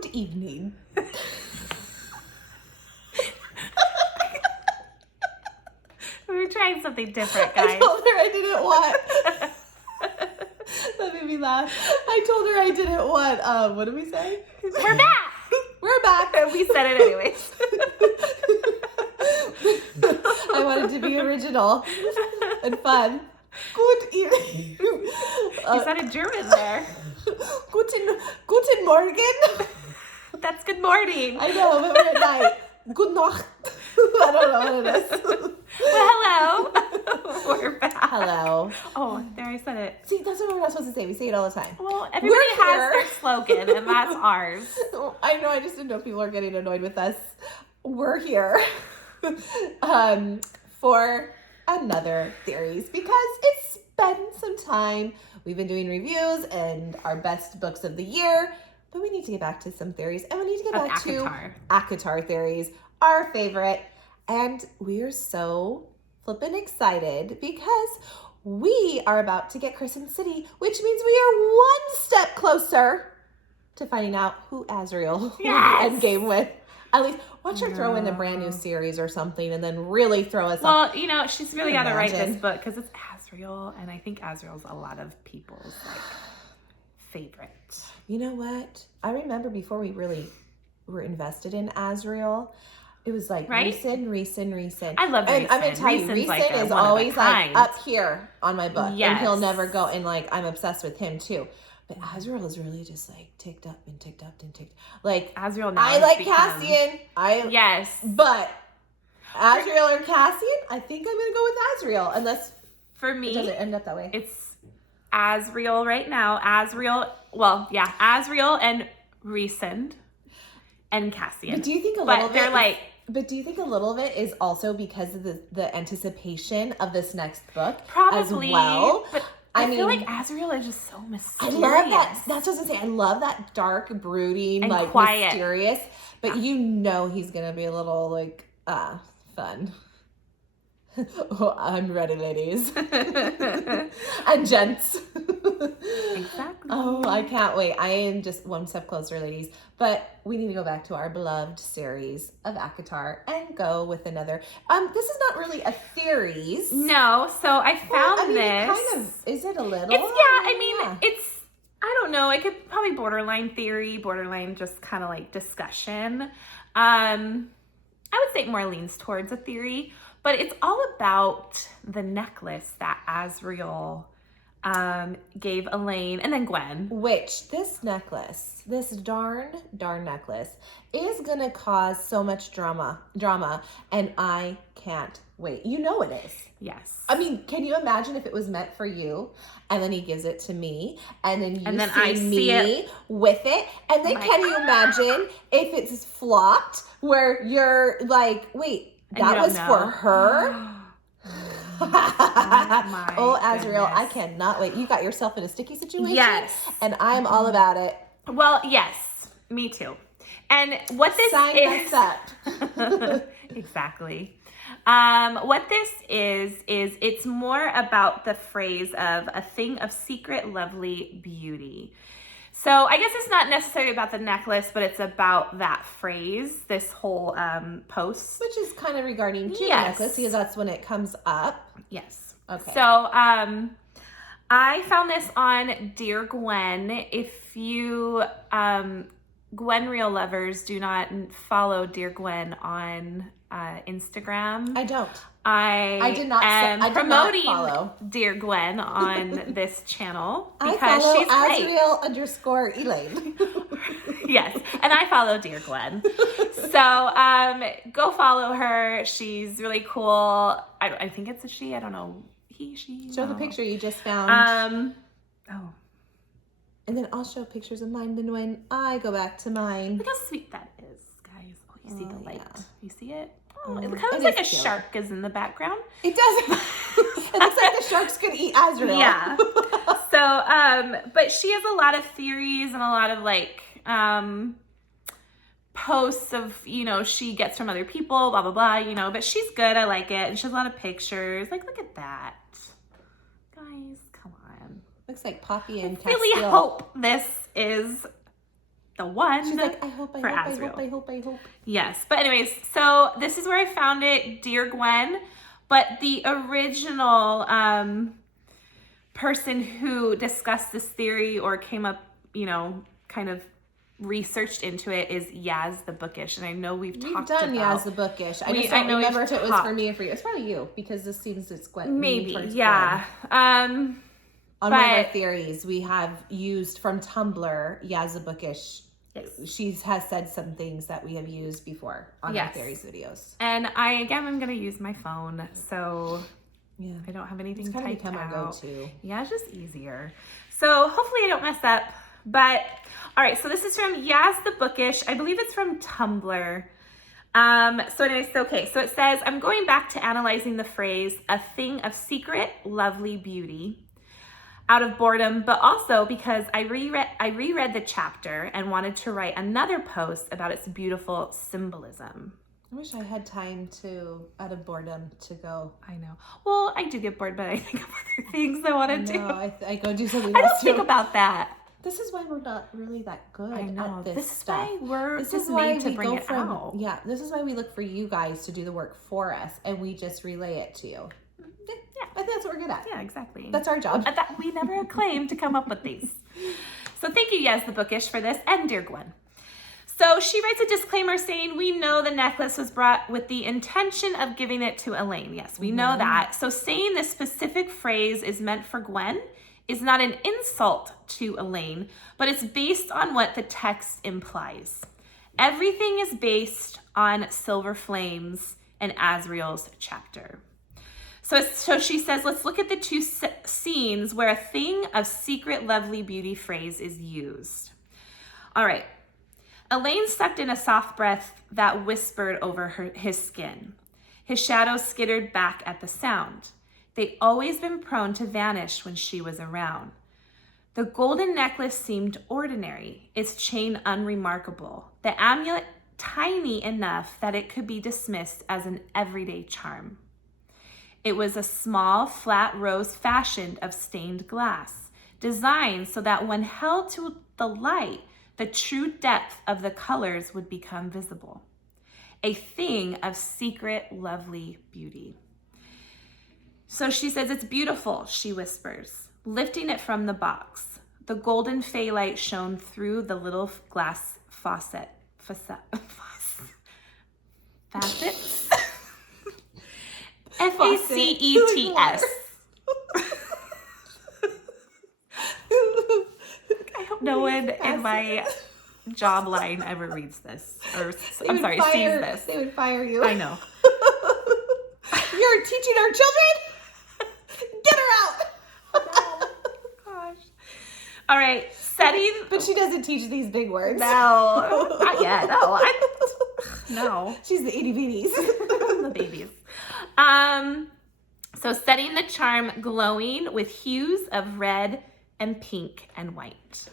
Good evening. We were trying something different, guys. I told her I didn't want. That made me laugh. I told her I didn't want. What did we say? We're back. We're back. We said it anyways. I wanted to be original and fun. Good evening. You sounded German there. Guten Morgen. That's good morning. I know, but we're at night. Good Nacht. I don't know what it is. Well, hello. We're back. Hello. Oh, there I said it. See, that's what we're not supposed to say. We say it all the time. Well, everybody We're has here. their slogan, and that's ours. I know, I just didn't know if people are getting annoyed with us. We're here for another theories because it's been some time. We've been doing reviews and our best books of the year, but we need to get back to some theories, and we need to get back ACOTAR. to ACOTAR theories, our favorite. And we are so flippin' excited because we are about to get Crescent City, which means we are one step closer to finding out who Azriel Yes! will endgame with. At least, watch her throw in a brand new series or something and then really throw us off. Well, you know, she's really got to write this Imagine. book because it's Azriel, and I think Azriel's a lot of people's favorite. You know what? I remember before we really were invested in Azriel, it was like Right? Rhys. I love And Rhys. I'm gonna tell you, Rhys Rhys like is one of a always like kind. up here on my book, and he'll Yes. never go. And like I'm obsessed with him too. But Azriel is really just like ticked up and ticked up and ticked. Like Azriel now I has like become- Cassian. Yes. But Azriel or Cassian, I think I'm gonna go with Azriel, unless For it doesn't me, end up that way. it's Azriel right now. Azriel and Rhysand and Cassian. But do you think a little But bit? they're like, But do you think a little of it is also because of the anticipation of this next book probably. as well? But I feel like Azriel is just so I mysterious. love that. That's what I was gonna say. I love that dark, brooding, And like quiet. mysterious. But you know he's gonna be a little like fun. Oh, I'm ready, ladies and gents. Exactly. Oh, I can't wait. I am just one step closer, ladies. But we need to go back to our beloved series of ACOTAR and go with another. This is not really a theories. No, so I found this. this. It kind of, is it a little? It's I don't know. It could probably borderline theory, borderline just kind of like discussion. I would say it more leans towards a theory, but it's all about the necklace that Azriel gave Elain and then Gwyn. Which this necklace, this darn necklace, is gonna cause so much drama, and I can't wait. You know it is. Yes. I mean, can you imagine if it was meant for you, and then he gives it to me, and then I see it with it, and then can you imagine if it's flopped, where you're like, wait, And that you was don't for know. her? my Oh, Azriel, I goodness. cannot wait. You got yourself in a sticky situation. Yes. And I'm all about it. Well, yes, me too. And what this Sign is us up. exactly. What this is it's more about the phrase of a thing of secret, lovely beauty. So I guess it's not necessarily about the necklace, but it's about that phrase, this whole post. Which is kind of regarding to the Yes. necklace, because that's when it comes up. Yes. Okay. So I found this on Dear Gwyn. If you Gwen Real lovers do not follow Dear Gwyn on Instagram. I don't. I did not am I did not promoting follow. Dear Gwyn on this channel I because follow she's great. Azriel_Elain. Yes, and I follow Dear Gwyn. So go follow her. She's really cool. I think it's a she. I don't know. He, she. Show the no. picture you just found. Oh, And then I'll show pictures of mine then when I go back to mine. look how sweet that is, guys. Oh, you see the light. yeah. You see it? Oh, It kind of it looks like a is cute. shark is in the background. It does. It looks like the shark's gonna eat Azriel. Yeah. So, but she has a lot of theories and a lot of like posts of, you know, she gets from other people, blah, blah, blah, you know, but she's good. I like it. And she has a lot of pictures. Like, look at that. Guys, come on. Looks like Poppy and I really Castile. hope this is the one. She's like, I hope, I for hope, I Azriel. hope, I hope, I hope. Yes. But anyways, so this is where I found it, Dear Gwyn. But the original person who discussed this theory or came up, you know, kind of researched into it is Yaz the Bookish. And I know we've talked about Yaz the Bookish. I just don't remember if it was for me or for you. It's probably you, because this seems it's Gwyn. Maybe, yeah. On one of our theories, we have used from Tumblr, Yaz the Bookish. Yes. She has said some things that we have used before on our theories videos. And I'm going to use my phone, so yeah, I don't have anything it's typed become out. our go-to. Yeah, it's just easier. So hopefully I don't mess up. But, all right, so this is from Yaz the Bookish. I believe it's from Tumblr. So anyways, okay, so it says, I'm going back to analyzing the phrase, a thing of secret, lovely beauty, out of boredom, but also because I reread the chapter and wanted to write another post about its beautiful symbolism. I wish I had time to, out of boredom, to go. I know. Well, I do get bored, but I think of other things I want to do. I go do something I else don't think about that. This is why we're not really that good at this This stuff. is why we're just made to bring it out. Yeah, this is why we look for you guys to do the work for us, and we just relay it to you. Yeah, I think that's what we're good at. Yeah, exactly. That's our job. We never claimed to come up with these. So thank you, Yaz the Bookish, for this, and Dear Gwyn. So she writes a disclaimer saying, we know the necklace was brought with the intention of giving it to Elain. Yes, we know that. So saying this specific phrase is meant for Gwyn is not an insult to Elain, but it's based on what the text implies. Everything is based on silver flames and Azriel's chapter. So she says, let's look at the two scenes where a thing of secret lovely beauty phrase is used. All right. Elain sucked in a soft breath that whispered over his skin. His shadow skittered back at the sound. They'd always been prone to vanish when she was around. The golden necklace seemed ordinary, its chain unremarkable, the amulet tiny enough that it could be dismissed as an everyday charm. It was a small, flat rose fashioned of stained glass, designed so that when held to the light, the true depth of the colors would become visible. A thing of secret, lovely beauty. So she says, it's beautiful, she whispers, lifting it from the box. The golden light shone through the little glass facets. F-A-C-E-T-S. I hope no one in my job line ever reads this. Or, sees this. They would fire you. I know. You're teaching our children? Get her out! Oh, gosh. All right, setting. But she doesn't teach these big words. No, not yet. No, no. She's the itty bitties. The babies. So setting the charm glowing with hues of red and pink and white.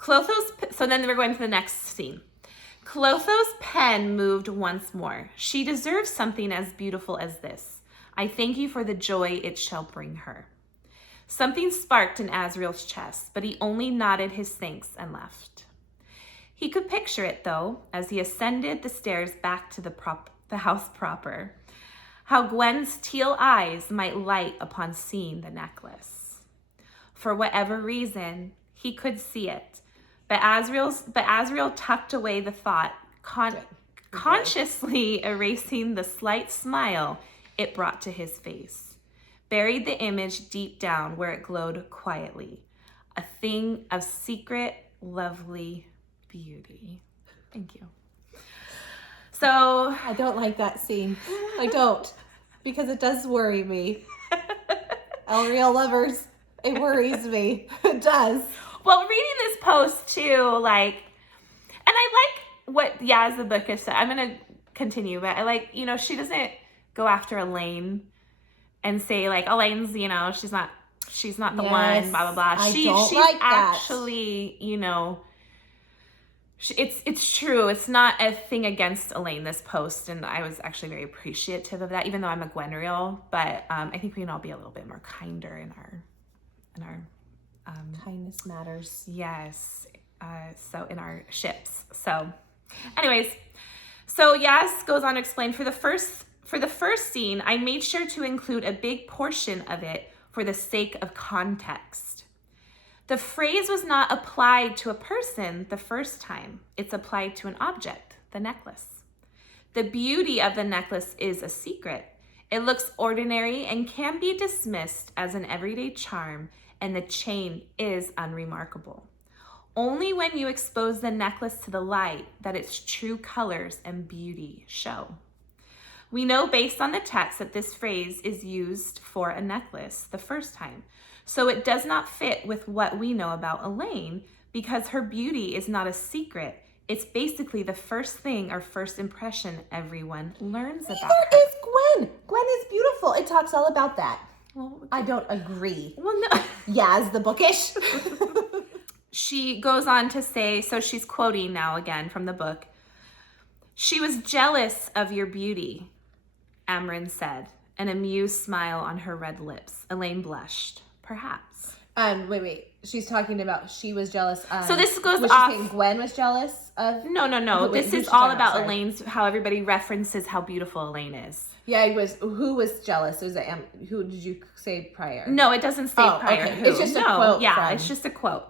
So then we're going to the next scene. Clotho's pen moved once more. She deserves something as beautiful as this. I thank you for the joy it shall bring her. Something sparked in Azriel's chest, but he only nodded his thanks and left. He could picture it, though, as he ascended the stairs back to the house proper, how Gwen's teal eyes might light upon seeing the necklace. For whatever reason, he could see it, but Azriel tucked away the thought, consciously erasing the slight smile it brought to his face, buried the image deep down where it glowed quietly, a thing of secret, lovely beauty. Thank you. So I don't like that scene. I don't, because it does worry me. Azriel lovers, it worries me. It does. Well, reading this post too, and I like what Yaz the Bookish said. I'm gonna continue, but I like, she doesn't go after Elain and say Elain's, she's not the one, blah blah blah. She's like actually, it's true. It's not a thing against Elain, this post, and I was actually very appreciative of that, even though I'm a Gwynreal. But I think we can all be a little bit more kinder in our kindness matters. Yes. so in our ships. So anyways, so Yas goes on to explain, for the first scene, I made sure to include a big portion of it for the sake of context. The phrase was not applied to a person the first time. It's applied to an object, the necklace. The beauty of the necklace is a secret. It looks ordinary and can be dismissed as an everyday charm, and the chain is unremarkable. Only when you expose the necklace to the light that its true colors and beauty show. We know based on the text that this phrase is used for a necklace the first time, so it does not fit with what we know about Elain, because her beauty is not a secret. It's basically the first thing or first impression everyone learns about her. Neither is Gwyn. Gwyn is beautiful. It talks all about that. Well, I don't agree. well, no. Yas the bookish. She goes on to say, so she's quoting now again from the book. She was jealous of your beauty, Amren said, an amused smile on her red lips. Elain blushed. Perhaps. Wait. She's talking about she was jealous of... So this goes was off... she saying Gwyn was jealous of... No. Wait, this who's is she all talking about? about Sorry. Elaine's, how everybody references how beautiful Elain is. Yeah, it was... Who was jealous? Was it... who did you say prior? No, it doesn't say prior okay. who. It's just a quote Yeah, from... it's just a quote.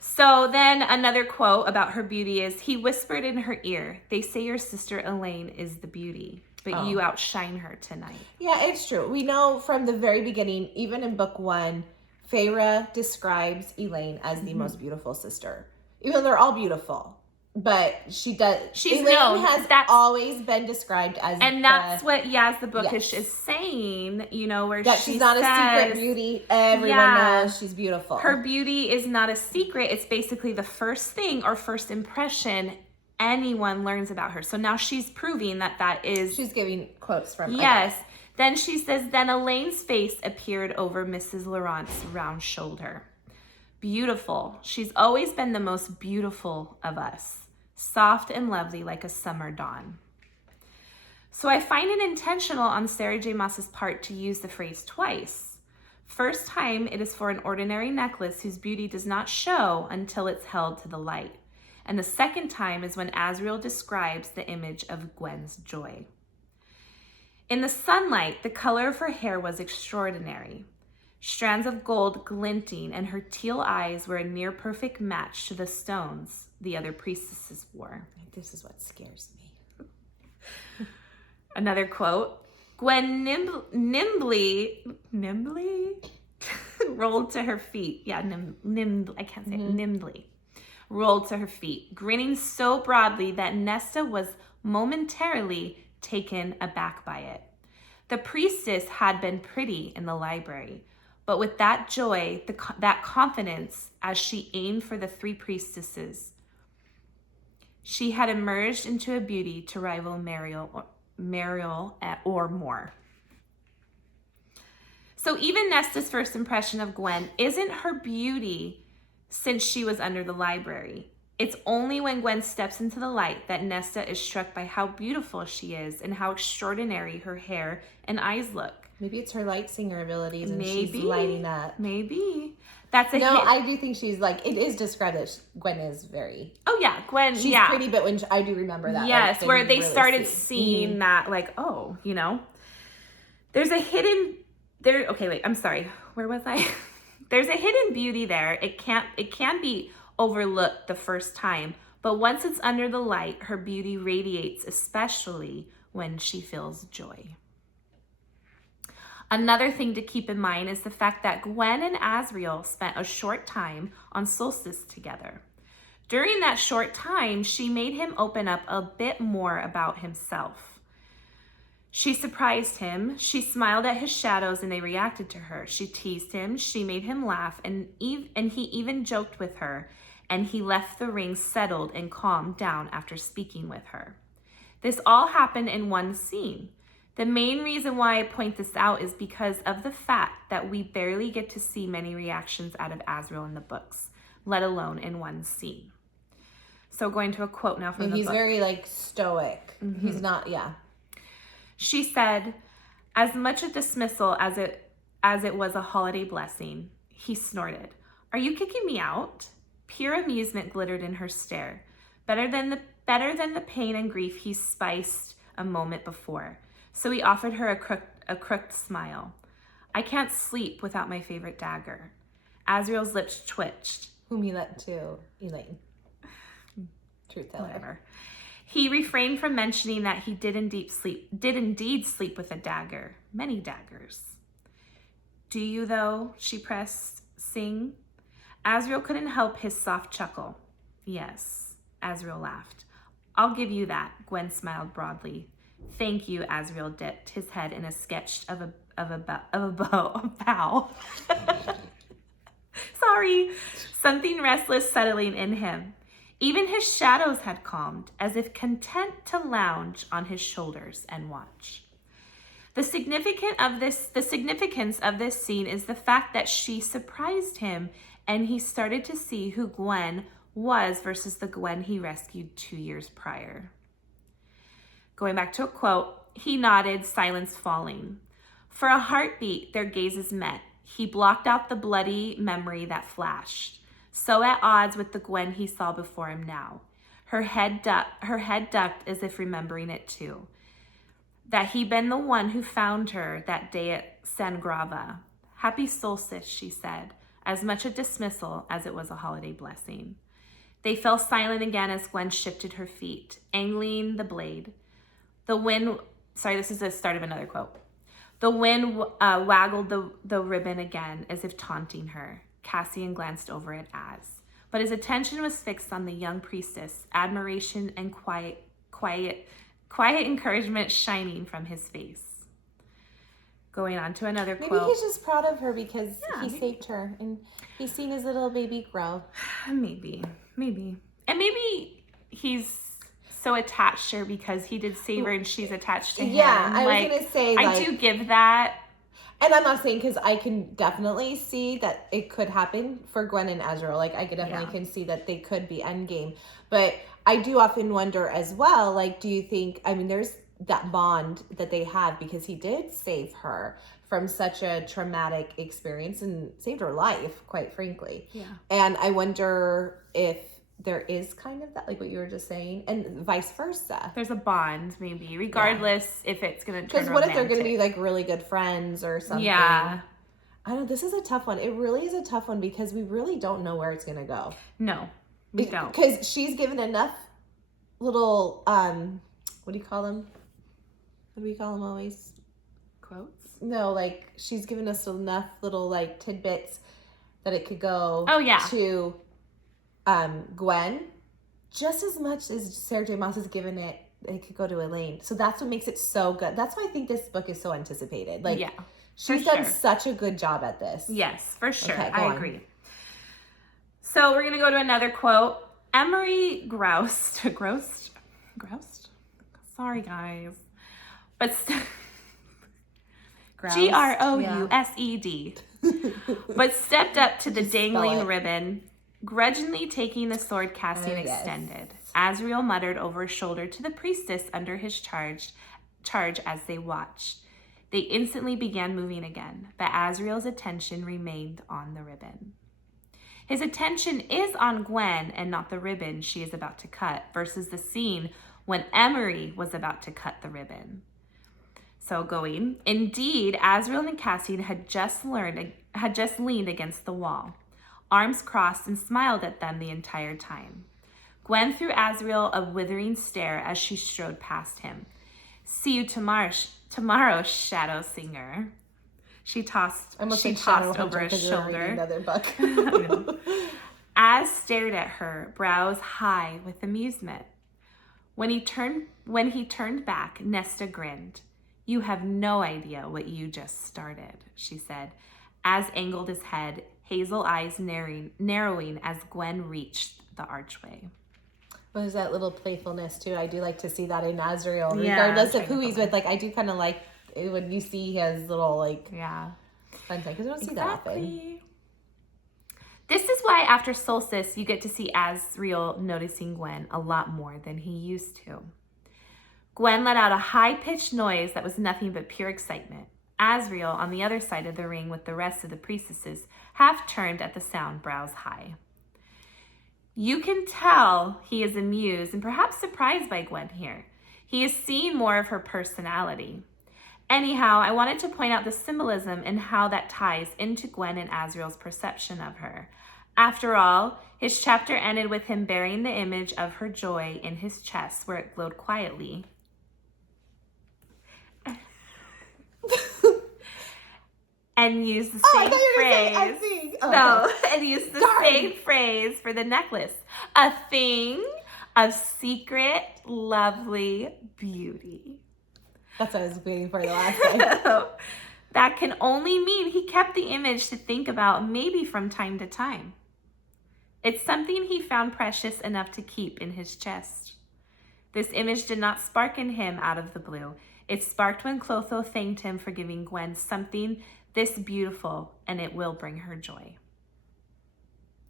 So then another quote about her beauty is, he whispered in her ear, they say your sister Elain is the beauty, but you outshine her tonight. Yeah, it's true. We know from the very beginning, even in book 1, Feyre describes Elain as the most beautiful sister. Even though they're all beautiful. But she does... She's Elain known. has always been described as... And that's what Yas the Bookish is saying, you know, where that she she's not says, a secret beauty. Everyone knows she's beautiful. Her beauty is not a secret. It's basically the first thing or first impression anyone learns about her. So now she's proving that is... She's giving quotes from... Yes. Okay. Then she says, then Elaine's face appeared over Mrs. Laurent's round shoulder. Beautiful. She's always been the most beautiful of us. Soft and lovely like a summer dawn. So I find it intentional on Sarah J. Maas's part to use the phrase twice. First time, it is for an ordinary necklace whose beauty does not show until it's held to the light. And the second time is when Azriel describes the image of Gwen's joy. In the sunlight, the color of her hair was extraordinary. Strands of gold glinting, and her teal eyes were a near perfect match to the stones the other priestesses wore. This is what scares me. Another quote, Gwen nimbly rolled to her feet. Yeah, I can't say it. Nimbly rolled to her feet, grinning so broadly that Nesta was momentarily taken aback by it. The priestess had been pretty in the library, but with that joy, that confidence, as she aimed for the 3 priestesses, she had emerged into a beauty to rival Mariel or more. So even Nesta's first impression of Gwen isn't her beauty since she was under the library. It's only when Gwen steps into the light that Nesta is struck by how beautiful she is and how extraordinary her hair and eyes look. Maybe it's her light singer abilities and she's lighting up. Maybe. That's a hit. I do think she's like, it is described that Gwen is very... Oh yeah, Gwen, she's pretty, but when I do remember that. Yes, like, where they really started seeing that, like, oh, you know. There's a hidden... Okay, wait, I'm sorry. Where was I? There's a hidden beauty there. It can be overlooked the first time, but once it's under the light, her beauty radiates, especially when she feels joy. Another thing to keep in mind is the fact that Gwen and Azriel spent a short time on Solstice together. During that short time, she made him open up a bit more about himself. She surprised him. She smiled at his shadows and they reacted to her. She teased him. She made him laugh and he even joked with her, and he left the ring settled and calmed down after speaking with her. This all happened in one scene. The main reason why I point this out is because of the fact that we barely get to see many reactions out of Azriel in the books, let alone in one scene. So going to a quote now from the book. He's very like stoic. Mm-hmm. He's not, yeah. She said, as much a dismissal as it was a holiday blessing, he snorted. Are you kicking me out? Pure amusement glittered in her stare, better than the pain and grief he spiced a moment before. So he offered her a crooked smile. I can't sleep without my favorite dagger. Azriel's lips twitched. Whom he let to Elain. Truth teller. Whatever. He refrained from mentioning that he did indeed sleep with a dagger. Many daggers. Do you, though? She pressed. Sing? Azriel couldn't help his soft chuckle. Yes, Azriel laughed. I'll give you that, Gwyn smiled broadly. Thank you, Azriel dipped his head in a sketch of a bow. Sorry. Something restless settling in him. Even his shadows had calmed, as if content to lounge on his shoulders and watch. The significance of this scene is the fact that she surprised him, and he started to see who Gwyn was versus the Gwyn he rescued 2 years prior. Going back to a quote, he nodded, silence falling. For a heartbeat, their gazes met. He blocked out the bloody memory that flashed, so at odds with the Gwyn he saw before him now. Her head ducked as if remembering it too. That he'd been the one who found her that day at Sangrava. Happy solstice, she said, as much a dismissal as it was a holiday blessing. They fell silent again as Gwyn shifted her feet, angling the blade. The wind, this is the start of another quote. The wind waggled the ribbon again as if taunting her. Cassian glanced over at Az, but his attention was fixed on the young priestess, admiration and quiet encouragement shining from his face. Going on to another quote. Maybe he's just proud of her because he saved her and he's seen his little baby grow. Maybe. And maybe he's so attached to her because he did save her and she's attached to him. Yeah, I was going to say, I do give that. And I'm not saying, because I can definitely see that it could happen for Gwyn and Azriel. Like, I definitely can see that they could be endgame. But I do often wonder as well, like, do you think, there's that bond that they have because he did save her from such a traumatic experience and saved her life, quite frankly. Yeah. And I wonder if there is kind of that, like what you were just saying, and vice versa. There's a bond, maybe, regardless if it's going to turn romantic. Because what if they're going to be, like, really good friends or something? Yeah. I don't know. This is a tough one. It really is a tough one because we really don't know where it's going to go. No, we don't. Because she's given enough little, what do you call them? What do we call them always? Quotes? No, like, she's given us enough little, like, tidbits that it could go to Gwyn, just as much as Sarah J. Maas has given it could go to Elain. So that's what makes it so good. That's why I think this book is so anticipated. Like, she's done such a good job at this. Yes, for sure. Okay, I agree. So we're going to go to another quote. Emery groused. Sorry, guys. But Groused. But stepped up to the dangling ribbon, grudgingly taking the sword Cassian extended. Azriel muttered over his shoulder to the priestess under his charge as they watched. They instantly began moving again, but Azriel's attention remained on the ribbon. His attention is on Gwyn and not the ribbon she is about to cut, versus the scene when Emery was about to cut the ribbon. So going, indeed, Azriel and Cassian had just leaned against the wall, arms crossed, and smiled at them the entire time. Gwyn threw Azriel a withering stare as she strode past him. See you tomorrow, Shadow Singer. She tossed over his shoulder. Another book. Az stared at her, brows high with amusement. When he turned back, Nesta grinned. You have no idea what you just started, she said. Az angled his head, hazel eyes narrowing as Gwyn reached the archway. Well, there's that little playfulness too. I do like to see that in Azriel, regardless of who he's with. Like, I do kind of like it when you see his little fun time, because we don't see that often. This is why after Solstice you get to see Azriel noticing Gwyn a lot more than he used to. Gwyn let out a high-pitched noise that was nothing but pure excitement. Azriel, on the other side of the ring with the rest of the priestesses, half turned at the sound, brows high. You can tell he is amused and perhaps surprised by Gwyn here. He is seeing more of her personality. Anyhow, I wanted to point out the symbolism and how that ties into Gwyn and Azriel's perception of her. After all, his chapter ended with him bearing the image of her joy in his chest where it glowed quietly. And used the same phrase. And used the same phrase for the necklace. A thing of secret, lovely beauty. That's what I was waiting for the last time. That can only mean he kept the image to think about maybe from time to time. It's something he found precious enough to keep in his chest. This image did not spark in him out of the blue. It sparked when Clotho thanked him for giving Gwyn something this beautiful, and it will bring her joy.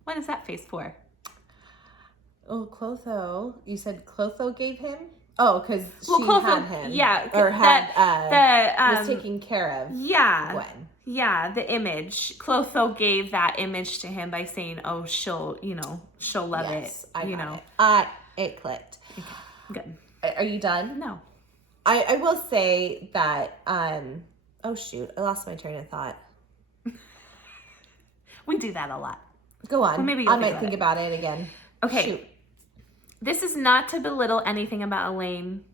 What is that face for? Oh, Clotho. You said Clotho gave him? Oh, because Clotho had him. Yeah. Or was taking care of Gwyn. Yeah, the image. Clotho gave that image to him by saying, oh, she'll love it. It clicked. Okay, good. Are you done? No. I will say that, oh shoot, I lost my train of thought. We do that a lot. Go on. Well, maybe I might think about it again. Okay. Shoot. This is not to belittle anything about Elain,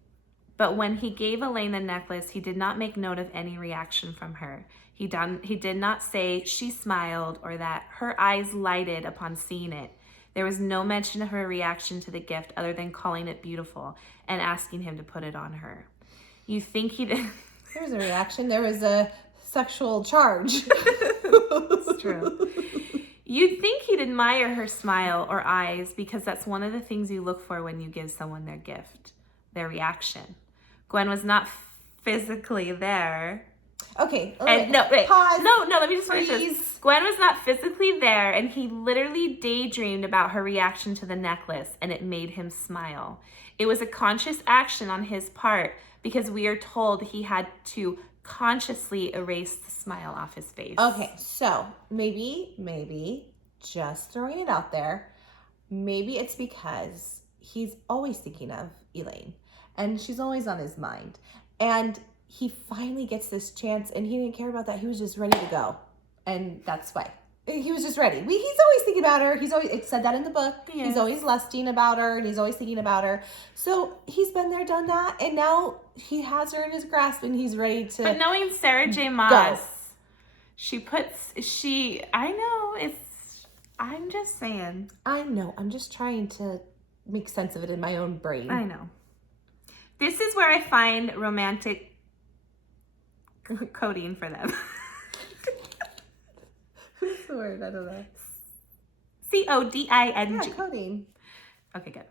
but when he gave Elain the necklace, he did not make note of any reaction from her. He did not say she smiled or that her eyes lighted upon seeing it. There was no mention of her reaction to the gift other than calling it beautiful and asking him to put it on her. You think he did... There was a reaction. There was a sexual charge. It's true. You'd think he'd admire her smile or eyes because that's one of the things you look for when you give someone their gift, their reaction. Gwyn was not physically there. Okay. And, no, wait. Pause. No, let me just finish Please. this. Gwyn was not physically there, and he literally daydreamed about her reaction to the necklace, and it made him smile. It was a conscious action on his part because we are told he had to consciously erase the smile off his face. Okay, so maybe, just throwing it out there, maybe it's because he's always thinking of Elain, and she's always on his mind, and he finally gets this chance, and he didn't care about that. He was just ready to go, and that's why. He was just ready. He's always thinking about her. It said that in the book. Yes. He's always lusting about her, and he's always thinking about her. So he's been there, done that, and now he has her in his grasp, and he's ready to. But knowing Sarah J. Maas, I'm just saying. I know. I'm just trying to make sense of it in my own brain. I know. This is where I find romantic coding for them. What's the word? I don't know. Coding. Yeah, coding. Okay, good.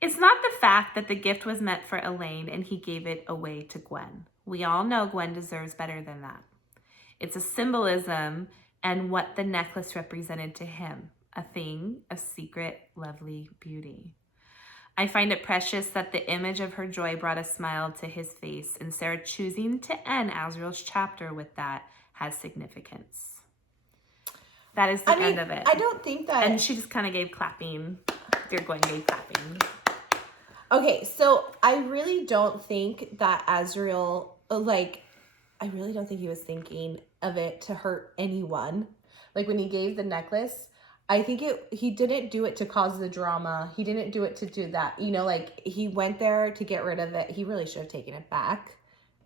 It's not the fact that the gift was meant for Elain and he gave it away to Gwyn. We all know Gwyn deserves better than that. It's a symbolism and what the necklace represented to him. A thing of secret, lovely beauty. I find it precious that the image of her joy brought a smile to his face, and Sarah choosing to end Azriel's chapter with that has significance. That is the end of it. I don't think that... And she just kind of gave clapping. Dear Gwyn gave clapping. Okay, so I really don't think that Azriel, I really don't think he was thinking of it to hurt anyone. Like, when he gave the necklace, I think he didn't do it to cause the drama. He didn't do it to do that. He went there to get rid of it. He really should have taken it back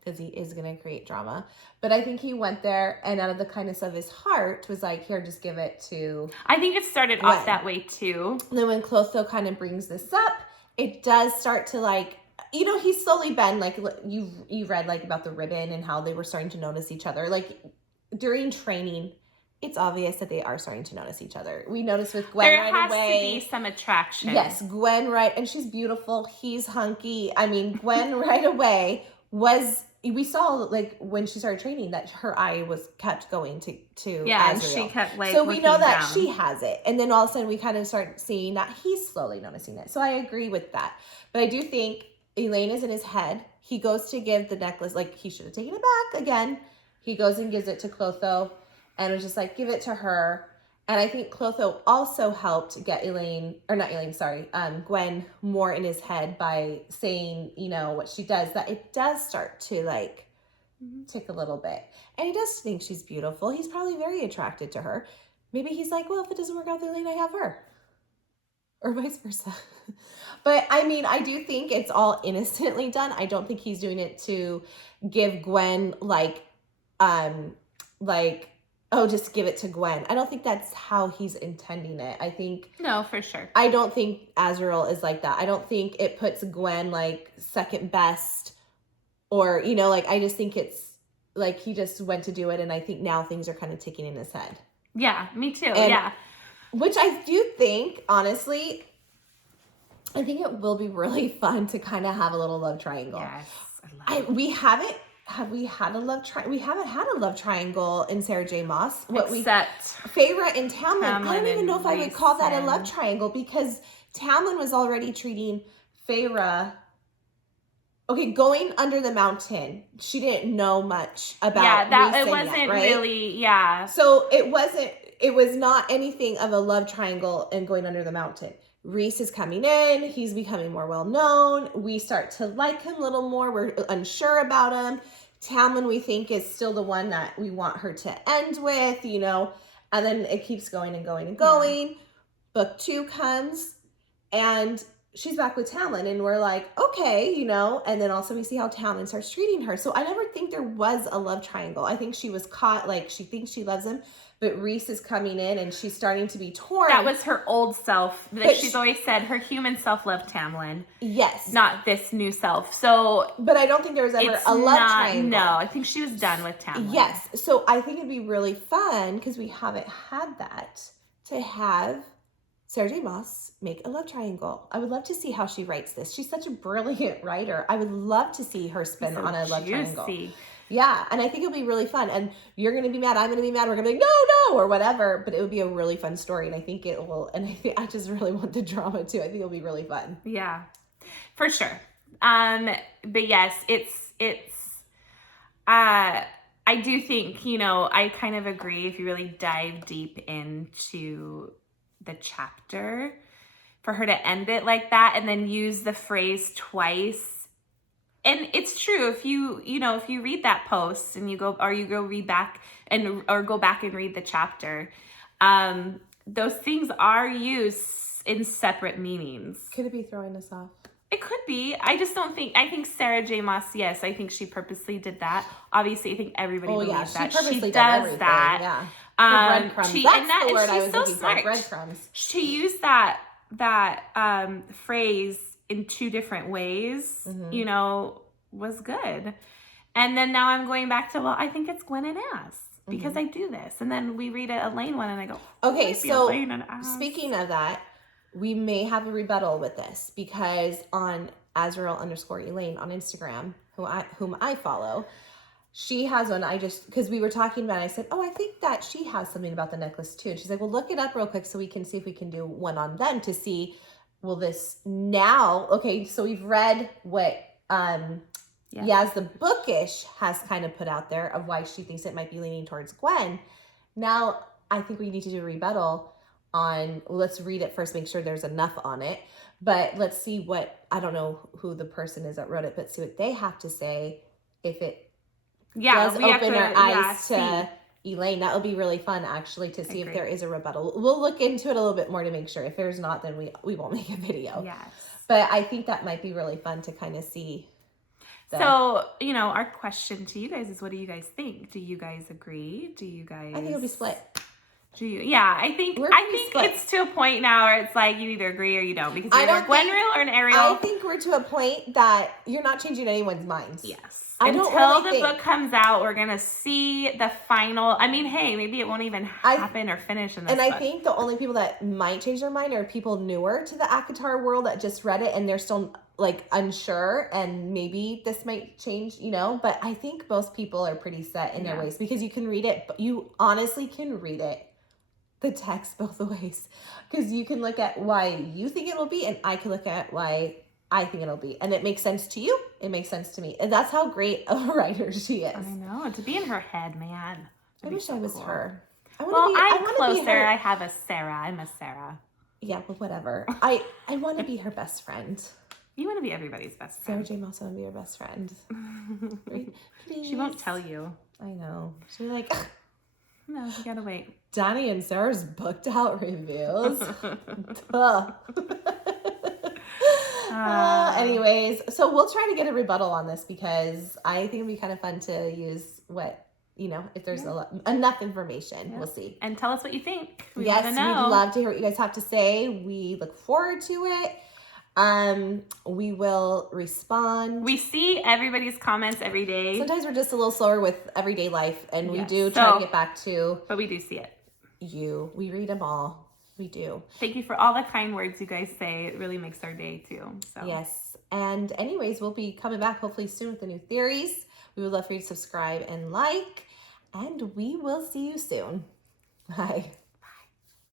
because he is going to create drama. But I think he went there and out of the kindness of his heart was like, here, just give it to... I think it started off that way too. And then when Clotho kind of brings this up, it does start to he's slowly been you read about the ribbon and how they were starting to notice each other. During training, it's obvious that they are starting to notice each other. We noticed with Gwyn right away. There has to be some attraction. Yes, Gwyn, right. And she's beautiful. He's hunky. I mean, Gwyn right away was... We saw, when she started training, that her eye was kept going to Azriel. And she kept, so we know that down. She has it. And then all of a sudden, we kind of start seeing that he's slowly noticing it. So I agree with that. But I do think Elain is in his head. He goes to give the necklace, he should have taken it back again. He goes and gives it to Clotho and was just give it to her. And I think Clotho also helped get Gwyn more in his head by saying, you know, what she does, that it does start to like tick a little bit. And he does think she's beautiful. He's probably very attracted to her. Maybe he's like, well, if it doesn't work out with Elain, I have her. Or vice versa. But I mean, I do think it's all innocently done. I don't think he's doing it to give Gwyn oh, just give it to Gwyn. I don't think that's how he's intending it. I think... No, for sure. I don't think Azriel is like that. I don't think it puts Gwyn, like, second best. Or, you know, like, I just think it's, like, he just went to do it. And I think now things are kind of ticking in his head. Yeah, me too. And, yeah. Which I do think, honestly, I think it will be really fun to kind of have a little love triangle. Yes, I love it. Have we had a love triangle? We haven't had a love triangle in Sarah J. Maas. Except Feyre and Tamlin. I don't even know if I would call that a Rhys love triangle, because Tamlin was already treating Feyre. Okay, going under the mountain, she didn't know much about. Yeah, that Rhys it wasn't yet, right? really. Yeah. So it was not anything of a love triangle in going under the mountain. Rhys is coming in. He's becoming more well-known. We start to like him a little more. We're unsure about him. Tamlin, we think, is still the one that we want her to end with, you know. And then it keeps going and going and going. Yeah. Book 2 comes, and she's back with Tamlin. And we're like, okay, you know. And then also we see how Tamlin starts treating her. So I never think there was a love triangle. I think she was caught, like, she thinks she loves him. But Rhys is coming in and she's starting to be torn. That was her old self. That she's always said her human self loved Tamlin. Yes. Not this new self. So. But I don't think there was ever a love triangle. No, I think she was done with Tamlin. Yes. So I think it'd be really fun, because we haven't had that, to have Sarah J. Maas make a love triangle. I would love to see how she writes this. She's such a brilliant writer. I would love to see her spin on a love triangle. Yeah, and I think it'll be really fun. And you're going to be mad, I'm going to be mad, we're going to be like, no, or whatever. But it would be a really fun story, and I think it will. And I just really want the drama, too. I think it'll be really fun. Yeah, for sure. But yes, I do think, you know, I kind of agree, if you really dive deep into the chapter, for her to end it like that and then use the phrase twice. And it's true, if you read that post and you go back and read the chapter, those things are used in separate meanings. Could it be throwing us off? It could be. I think Sarah J. Maas, yes, I think she purposely did that. Obviously, I think everybody believes that. She does that. Yeah. Breadcrumbs. That's the word I was looking for. Breadcrumbs. She used that phrase in 2 different ways, you know, was good. And then now I'm going back to, well, I think it's Gwyn and Maas, because I do this. And then we read a Elain one and I go, okay, so speaking of that, we may have a rebuttal with this, because on Azriel_Elain on Instagram, whom I follow, she has one. Because we were talking about it, I said, oh, I think that she has something about the necklace too. And she's like, well, look it up real quick so we can see if we can do one on them to see, will this now, okay, so we've read what Yaz the Bookish has kind of put out there of why she thinks it might be leaning towards Gwyn. Now, I think we need to do a rebuttal on, let's read it first, make sure there's enough on it. But let's see what, I don't know who the person is that wrote it, but see what they have to say. If it does open our eyes to Elain, that will be really fun, actually, to see if there is a rebuttal. We'll look into it a little bit more to make sure. If there's not, then we won't make a video. Yes. But I think that might be really fun to kind of see. So, you know, our question to you guys is, what do you guys think? Do you guys agree? Do you guys... I think it'll be split. Yeah, I think it's to a point now where it's like you either agree or you don't, because you're either Gwynril or an Ariel. I think we're to a point that you're not changing anyone's minds. Yes. Until the book comes out, we're going to see the final... I mean, hey, maybe it won't even happen or finish in this book. I think the only people that might change their mind are people newer to the ACOTAR world that just read it and they're still, like, unsure, and maybe this might change, you know? But I think most people are pretty set in their ways, because you can read it, but you honestly can read it, the text, both ways. Because you can look at why you think it will be, and I can look at why I think it'll be. And it makes sense to you. It makes sense to me. And that's how great of a writer she is. I know. To be in her head, man. I wish I was her. Well, I'm wanna be closer. her- I have a Sarah. I'm a Sarah. Yeah, but whatever. I want to be her best friend. You want to be everybody's best Sarah friend. J. Maas want to be her best friend. Right? Please. She won't tell you. I know. She's like, No, you gotta wait. Dani and Sarah's booked out reviews. Duh. Anyways, so we'll try to get a rebuttal on this because I think it'd be kind of fun to use if there's enough information. Yeah. We'll see. And tell us what you think. We Yes, want to know. we'd love to hear what you guys have to say. We look forward to it. We will respond. We see everybody's comments every day. Sometimes we're just a little slower with everyday life, and we Yes. do try to get back to But we do see it. you. We read them all. We do. Thank you for all the kind words you guys say. It really makes our day too. So Yes. And anyways, we'll be coming back hopefully soon with the new theories. We would love for you to subscribe and like, and we will see you soon. Bye.